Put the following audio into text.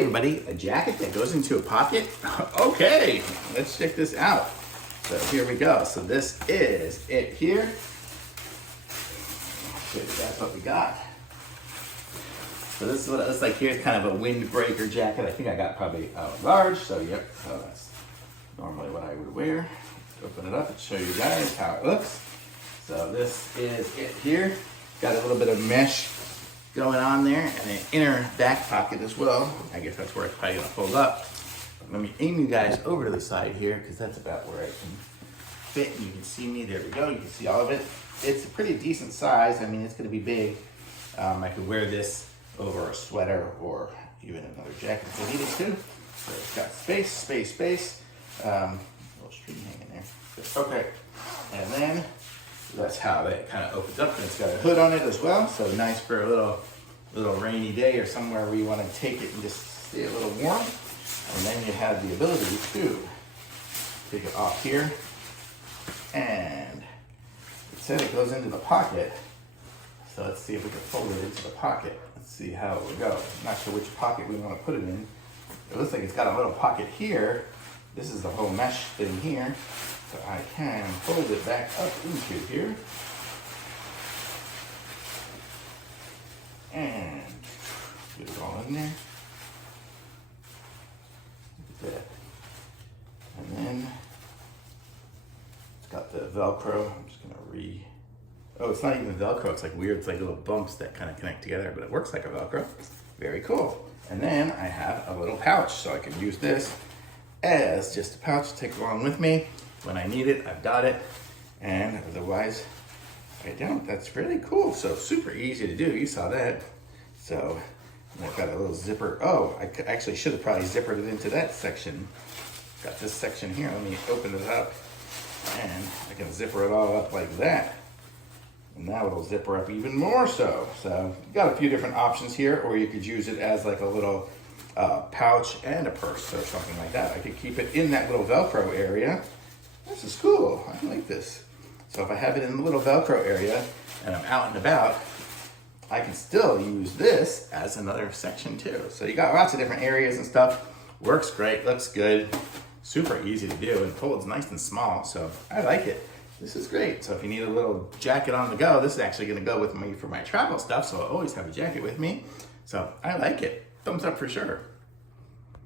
everybody, a jacket that goes into a pocket. Okay, let's check this out. So here we go. So this is it here. That's what we got. So this is what it looks like here. It's kind of a windbreaker jacket. I think I got probably large. So yep, so that's normally what I would wear. Open it up and show you guys how it looks. So this is it here. Got a little bit of mesh going on there and an inner back pocket as well. I guess that's where it's probably gonna fold up. Let me aim you guys over to the side here because that's about where I can fit. You can see me, there we go. You can see all of it. It's a pretty decent size. I mean, it's gonna be big. I could wear this over a sweater or even another jacket if I needed to. So it's got space. A little string hanging there. Okay, and then that's how that kind of opens up. And it's got a hood on it as well, so nice for a little rainy day or somewhere where you want to take it and just stay a little warm. And then you have the ability to take it off here, and it said it goes into the pocket. So let's see if we can fold it into the pocket. Let's see how it will go. I'm not sure which pocket we want to put it in. It looks like it's got a little pocket here. This is the whole mesh thing here. So I can fold it back up into here. And get it all in there. Look at that. And then it's got the Velcro. I'm just gonna oh, it's not even Velcro. It's like weird. It's like little bumps that kind of connect together, but it works like a Velcro. Very cool. And then I have a little pouch, so I can use this as just a pouch to take along with me. When I need it, I've got it, and otherwise I don't. That's really cool. So super easy to do. You saw that. So I've got a little zipper. Oh, I actually should have probably zippered it into that section. Got this section here. Let me open it up, and I can zipper it all up like that. And now it'll zipper up even more so. So you got a few different options here, or you could use it as like a little pouch and a purse or something like that. I could keep it in that little Velcro area. This is cool. I like this. So if I have it in the little Velcro area and I'm out and about, I can still use this as another section too. So you got lots of different areas and stuff. Works great, looks good, super easy to do, and folds nice and small. So I like it. This is great. So if you need a little jacket on the go, this is actually gonna go with me for my travel stuff. So I always have a jacket with me. So I like it. Thumbs up for sure.